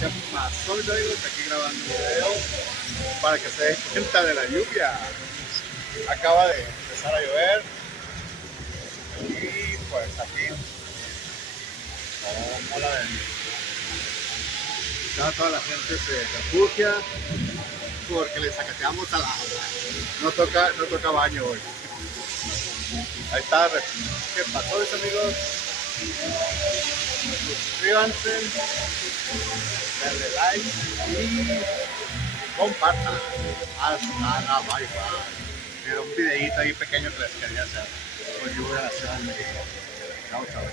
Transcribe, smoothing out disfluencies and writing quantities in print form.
¿Qué pasó, mis amigos? Aquí grabando un video para que se den cuenta de la lluvia. Acaba de empezar a llover y pues aquí, como la ven, ya toda la gente se refugia porque le sacateamos al agua. No toca baño hoy. Ahí está, ¿qué pasó, mis amigos? Suscríbanse, denle like y compartan. Hasta la bye bye. Era un videito ahí pequeño que les quería hacer con lluvia en la Ciudad de México. Chao, chao.